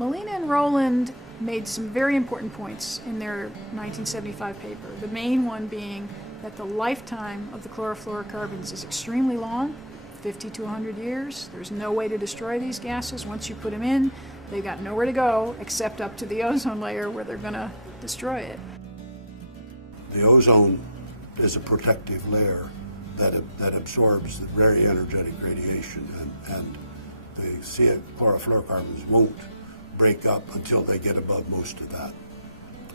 Molina and Rowland made some very important points in their 1975 paper. The main one being that the lifetime of the chlorofluorocarbons is extremely long, 50 to 100 years. There's no way to destroy these gases. Once you put them in, they've got nowhere to go except up to the ozone layer where they're going to destroy it. The ozone is a protective layer that absorbs the very energetic radiation, and the chlorofluorocarbons won't break up until they get above most of that.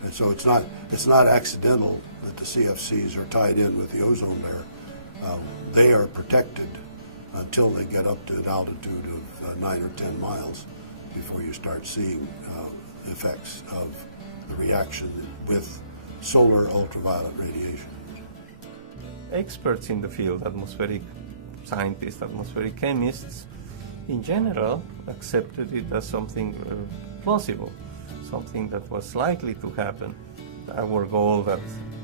And so it's not accidental that the CFCs are tied in with the ozone layer. They are protected until they get up to an altitude of 9 or 10 miles before you start seeing effects of the reaction with solar ultraviolet radiation. Experts in the field, atmospheric scientists, atmospheric chemists, in general accepted it as something plausible, something that was likely to happen. Our goal at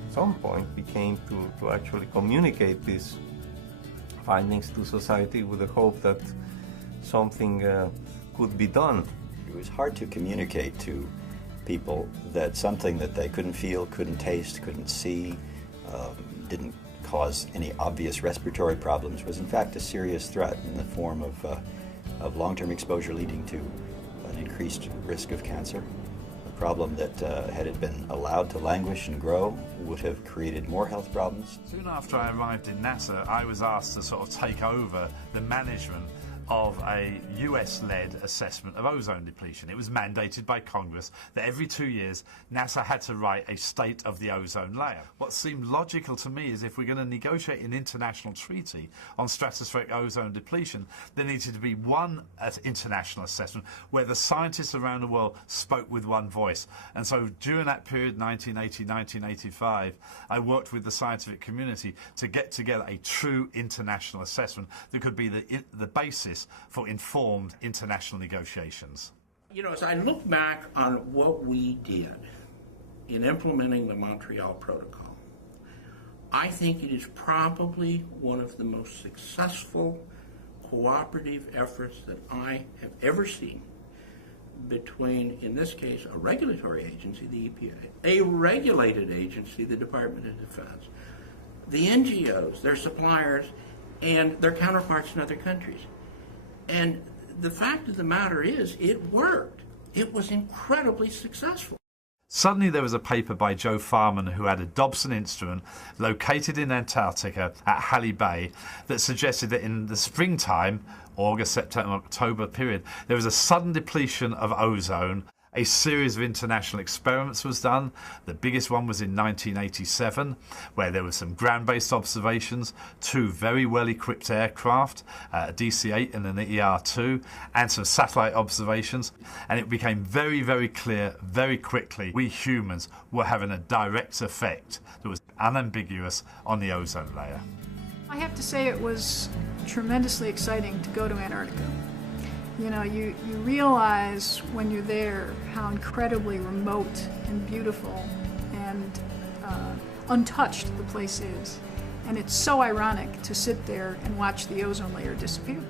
some point became to actually communicate these findings to society with the hope that something could be done. It was hard to communicate to people that something that they couldn't feel, couldn't taste, couldn't see, didn't cause any obvious respiratory problems, was in fact a serious threat in the form of long-term exposure leading to an increased risk of cancer. A problem that, had it been allowed to languish and grow, would have created more health problems. Soon after I arrived in NASA, I was asked to sort of take over the management of a US-led assessment of ozone depletion. It was mandated by Congress that every 2 years NASA had to write a state of the ozone layer. What seemed logical to me is if we're going to negotiate an international treaty on stratospheric ozone depletion, there needed to be one international assessment where the scientists around the world spoke with one voice. And so during that period, 1980, 1985, I worked with the scientific community to get together a true international assessment that could be the basis for informed international negotiations. You know, as I look back on what we did in implementing the Montreal Protocol, I think it is probably one of the most successful cooperative efforts that I have ever seen between, in this case, a regulatory agency, the EPA, a regulated agency, the Department of Defense, the NGOs, their suppliers, and their counterparts in other countries. And the fact of the matter is, it worked. It was incredibly successful. Suddenly there was a paper by Joe Farman, who had a Dobson instrument located in Antarctica at Halley Bay, that suggested that in the springtime, August, September, October period, there was a sudden depletion of ozone. A series of international experiments was done. The biggest one was in 1987, where there were some ground-based observations, 2 very well-equipped aircraft, a DC-8 and an ER-2, and some satellite observations. And it became very, very clear very quickly we humans were having a direct effect that was unambiguous on the ozone layer. I have to say it was tremendously exciting to go to Antarctica. You know, you realize when you're there how incredibly remote and beautiful and untouched the place is. And it's so ironic to sit there and watch the ozone layer disappear.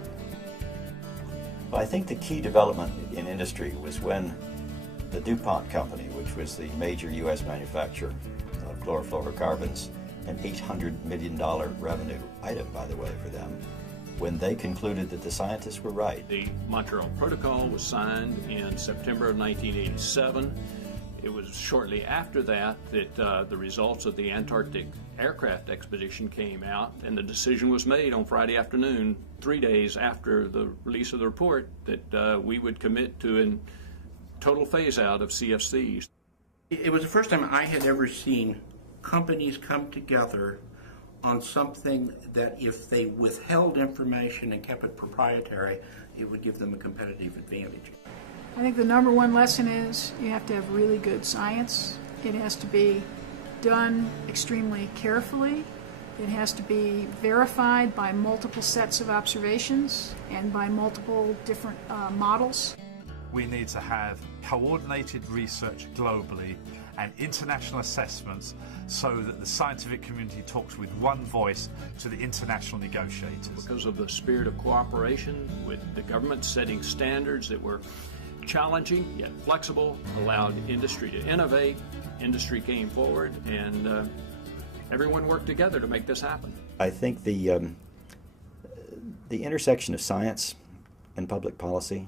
Well, I think the key development in industry was when the DuPont company, which was the major U.S. manufacturer of chlorofluorocarbons, an $800 million revenue item, by the way, for them, when they concluded that the scientists were right. The Montreal Protocol was signed in September of 1987. It was shortly after that that the results of the Antarctic aircraft expedition came out, and the decision was made on Friday afternoon, 3 days after the release of the report, that we would commit to a total phase-out of CFCs. It was the first time I had ever seen companies come together on something that if they withheld information and kept it proprietary, it would give them a competitive advantage. I think the number one lesson is you have to have really good science. It has to be done extremely carefully. It has to be verified by multiple sets of observations and by multiple different models. We need to have coordinated research globally and international assessments so that the scientific community talks with one voice to the international negotiators. Because of the spirit of cooperation with the government setting standards that were challenging yet flexible, allowed industry to innovate, industry came forward, and everyone worked together to make this happen. I think the intersection of science and public policy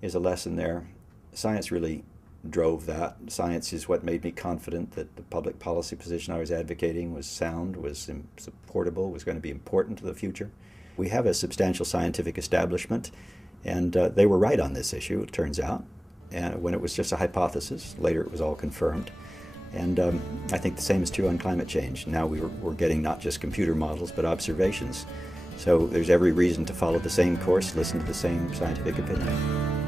is a lesson there. Science really drove that. Science is what made me confident that the public policy position I was advocating was sound, was supportable, was going to be important to the future. We have a substantial scientific establishment, and they were right on this issue, it turns out. And when it was just a hypothesis, later it was all confirmed. And I think the same is true on climate change. Now we're getting not just computer models, but observations. So there's every reason to follow the same course, listen to the same scientific opinion.